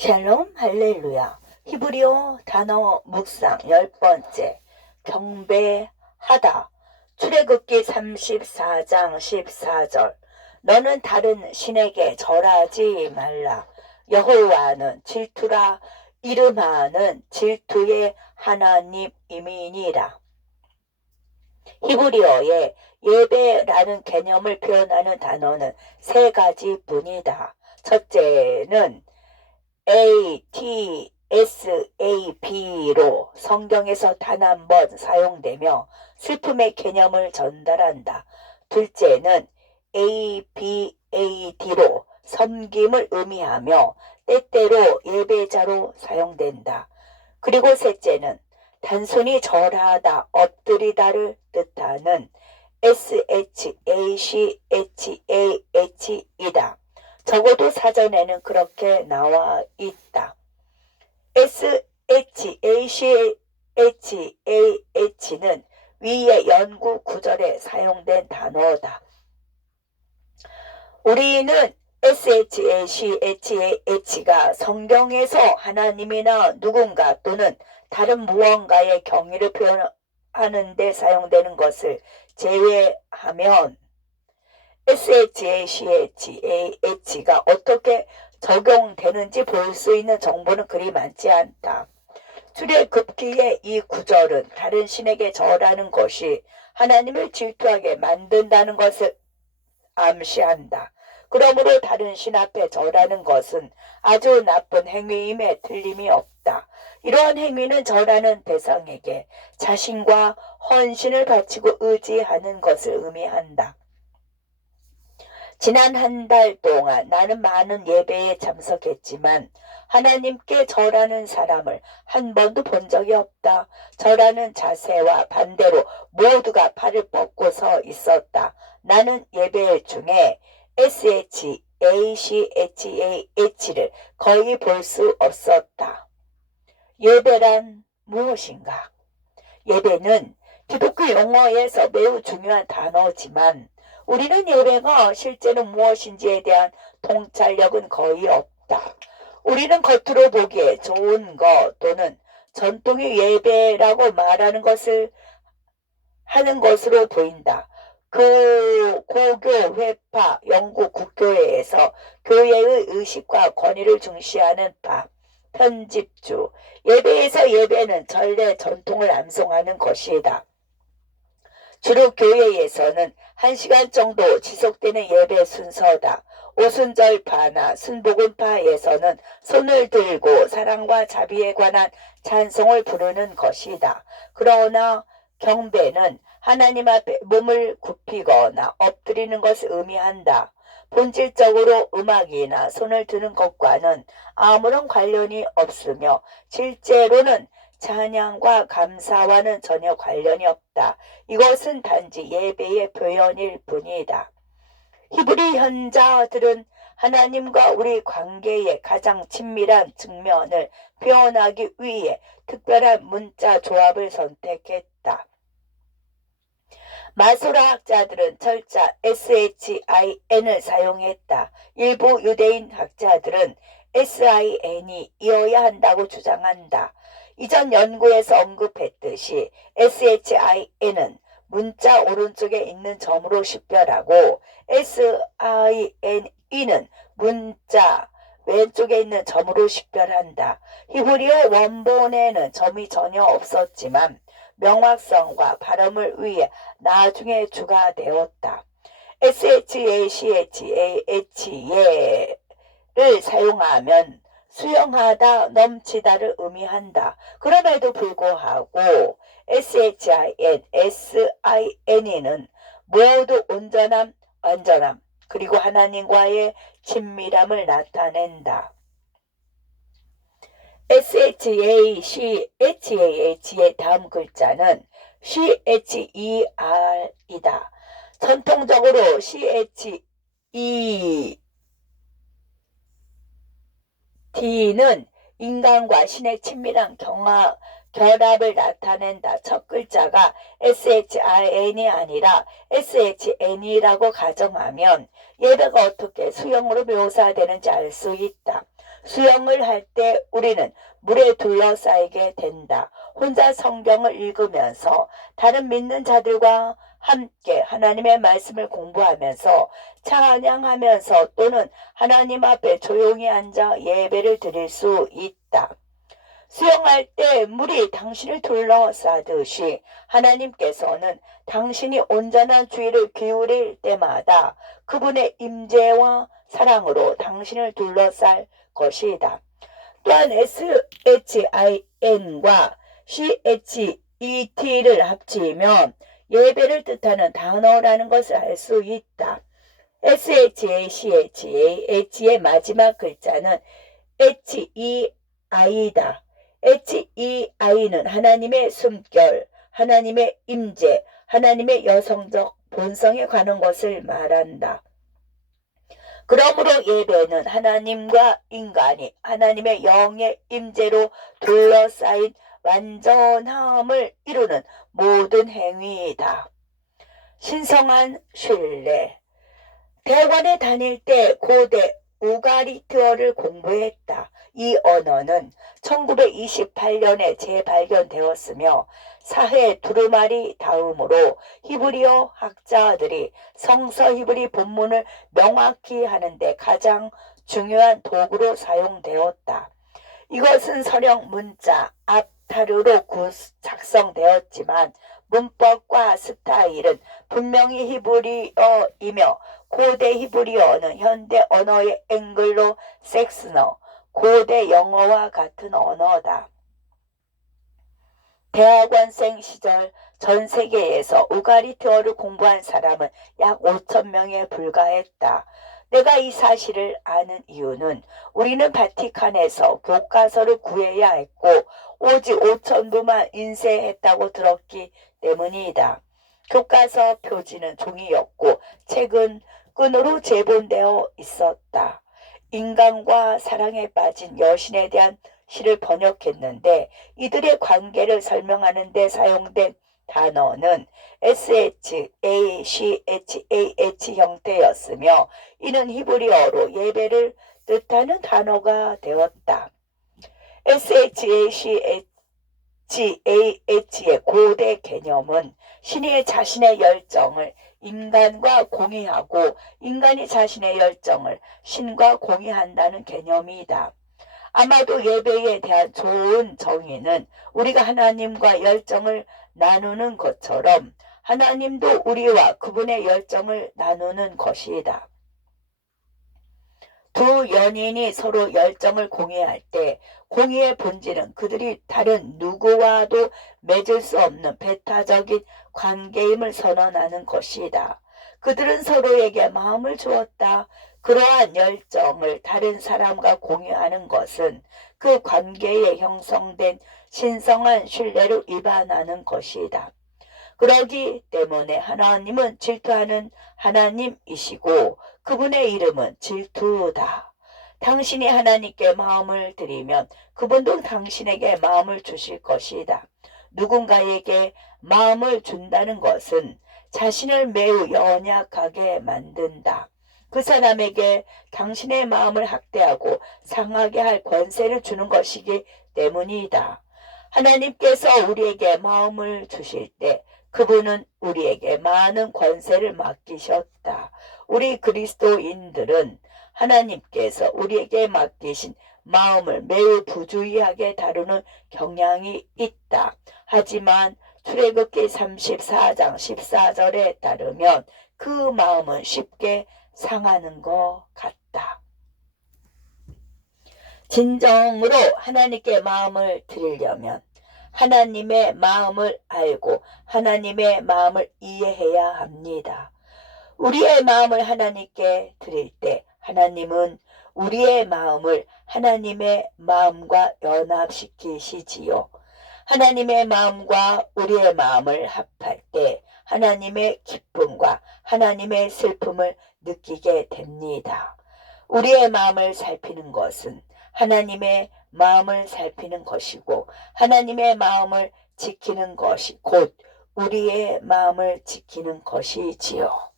샬롬 할렐루야. 히브리어 단어 묵상 10번째. 경배하다. 출애굽기 34장 14절. 너는 다른 신에게 절하지 말라. 여호와는 질투라. 이름하는 질투의 하나님이니라. 히브리어에 예배라는 개념을 표현하는 단어는 세 가지뿐이다. 첫째는 ATSAP로 성경에서 단 한 번 사용되며 슬픔의 개념을 전달한다. 둘째는 ABAD로 섬김을 의미하며 때때로 예배자로 사용된다. 그리고 셋째는 단순히 절하다, 엎드리다를 뜻하는 SHACHAH이다. 적어도 사전에는 그렇게 나와 있다. SHACHAH는 위의 연구 구절에 사용된 단어다. 우리는 SHACHAH가 성경에서 하나님이나 누군가 또는 다른 무언가의 경의를 표현하는 데 사용되는 것을 제외하면 SHACHAH가 어떻게 적용되는지 볼 수 있는 정보는 그리 많지 않다. 출애굽기의 이 구절은 다른 신에게 절하는 것이 하나님을 질투하게 만든다는 것을 암시한다. 그러므로 다른 신 앞에 절하는 것은 아주 나쁜 행위임에 틀림이 없다. 이러한 행위는 절하는 대상에게 자신과 헌신을 바치고 의지하는 것을 의미한다. 지난 한 달 동안 나는 많은 예배에 참석했지만 하나님께 절하는 사람을 한 번도 본 적이 없다. 절하는 자세와 반대로 모두가 팔을 뻗고 서 있었다. 나는 예배 중에 SHACHAH를 거의 볼 수 없었다. 예배란 무엇인가? 예배는 기독교 용어에서 매우 중요한 단어지만 우리는 예배가 실제로 무엇인지에 대한 통찰력은 거의 없다. 우리는 겉으로 보기에 좋은 것 또는 전통의 예배라고 말하는 것을 하는 것으로 보인다. 고교, 회파, 영국 국교회에서 교회의 의식과 권위를 중시하는 바, 편집주, 예배에서 예배는 전례 전통을 암송하는 것이다. 주로 교회에서는 1시간 정도 지속되는 예배 순서다. 오순절파나 순복음파에서는 손을 들고 사랑과 자비에 관한 찬송을 부르는 것이다. 그러나 경배는 하나님 앞에 몸을 굽히거나 엎드리는 것을 의미한다. 본질적으로 음악이나 손을 드는 것과는 아무런 관련이 없으며 실제로는 찬양과 감사와는 전혀 관련이 없다. 이것은 단지 예배의 표현일 뿐이다. 히브리 현자들은 하나님과 우리 관계의 가장 친밀한 측면을 표현하기 위해 특별한 문자 조합을 선택했다. 마소라 학자들은 철자 SHIN을 사용했다. 일부 유대인 학자들은 SIN이 이어야 한다고 주장한다. 이전 연구에서 언급했듯이 SHIN은 문자 오른쪽에 있는 점으로 식별하고 SINE는 문자 왼쪽에 있는 점으로 식별한다. 히브리어 원본에는 점이 전혀 없었지만 명확성과 발음을 위해 나중에 추가되었다. SHACHAH를 사용하면 수용하다, 넘치다를 의미한다. 그럼에도 불구하고 SHIN, SINE는 모두 온전함, 완전함, 그리고 하나님과의 친밀함을 나타낸다. SHACHAH의 다음 글자는 CHER이다. 전통적으로 CHED는 인간과 신의 친밀한 결합을 나타낸다. 첫 글자가 SHIN이 아니라 SHN이라고 가정하면 예배가 어떻게 수형으로 묘사되는지 알 수 있다. 수영을 할 때 우리는 물에 둘러싸이게 된다. 혼자 성경을 읽으면서 다른 믿는 자들과 함께 하나님의 말씀을 공부하면서 찬양하면서 또는 하나님 앞에 조용히 앉아 예배를 드릴 수 있다. 수영할 때 물이 당신을 둘러싸듯이 하나님께서는 당신이 온전한 주의를 기울일 때마다 그분의 임재와 사랑으로 당신을 둘러쌀 것이다. 또한 SHIN과 CHET를 합치면 예배를 뜻하는 단어라는 것을 알 수 있다. SHACHAH의 마지막 글자는 HEI다. HEI는 하나님의 숨결, 하나님의 임재, 하나님의 여성적 본성에 관한 것을 말한다. 그러므로 예배는 하나님과 인간이 하나님의 영의 임재로 둘러싸인 완전함을 이루는 모든 행위이다. 신성한 신뢰. 대관에 다닐 때 고대 우가리트어를 공부했다. 이 언어는 1928년에 재발견되었으며 사해 두루마리 다음으로 히브리어 학자들이 성서 히브리 본문을 명확히 하는데 가장 중요한 도구로 사용되었다. 이것은 서령 문자 앞타르로 작성되었지만 문법과 스타일은 분명히 히브리어이며 고대 히브리어는 현대 언어의 앵글로 섹스너, 고대 영어와 같은 언어다. 대학원생 시절 전 세계에서 우가리트어를 공부한 사람은 약 5,000명에 불과했다. 내가 이 사실을 아는 이유는 우리는 바티칸에서 교과서를 구해야 했고 오직 5,000부만 인쇄했다고 들었기 때문이다. 교과서 표지는 종이였고 책은 끈으로 제본되어 있었다. 인간과 사랑에 빠진 여신에 대한 시를 번역했는데 이들의 관계를 설명하는 데 사용된 단어는 SHACHAH 형태였으며 이는 히브리어로 예배를 뜻하는 단어가 되었다. SHACHAH의 고대 개념은 신이 자신의 열정을 인간과 공유하고 인간이 자신의 열정을 신과 공유한다는 개념이다. 아마도 예배에 대한 좋은 정의는 우리가 하나님과 열정을 나누는 것처럼 하나님도 우리와 그분의 열정을 나누는 것이다. 두 연인이 서로 열정을 공유할 때 공유의 본질은 그들이 다른 누구와도 맺을 수 없는 배타적인 관계임을 선언하는 것이다. 그들은 서로에게 마음을 주었다. 그러한 열정을 다른 사람과 공유하는 것은 그 관계에 형성된 신성한 신뢰를 위반하는 것이다. 그러기 때문에 하나님은 질투하는 하나님이시고 그분의 이름은 질투다. 당신이 하나님께 마음을 드리면 그분도 당신에게 마음을 주실 것이다. 누군가에게 마음을 준다는 것은 자신을 매우 연약하게 만든다. 그 사람에게 당신의 마음을 학대하고 상하게 할 권세를 주는 것이기 때문이다. 하나님께서 우리에게 마음을 주실 때 그분은 우리에게 많은 권세를 맡기셨다. 우리 그리스도인들은 하나님께서 우리에게 맡기신 마음을 매우 부주의하게 다루는 경향이 있다. 하지만 출애굽기 34장 14절에 따르면 그 마음은 쉽게 상하는 것 같다. 진정으로 하나님께 마음을 드리려면 하나님의 마음을 알고 하나님의 마음을 이해해야 합니다. 우리의 마음을 하나님께 드릴 때 하나님은 우리의 마음을 하나님의 마음과 연합시키시지요. 하나님의 마음과 우리의 마음을 합할 때 하나님의 기쁨과 하나님의 슬픔을 느끼게 됩니다. 우리의 마음을 살피는 것은 하나님의 마음을 살피는 것이고 하나님의 마음을 지키는 것이 곧 우리의 마음을 지키는 것이지요.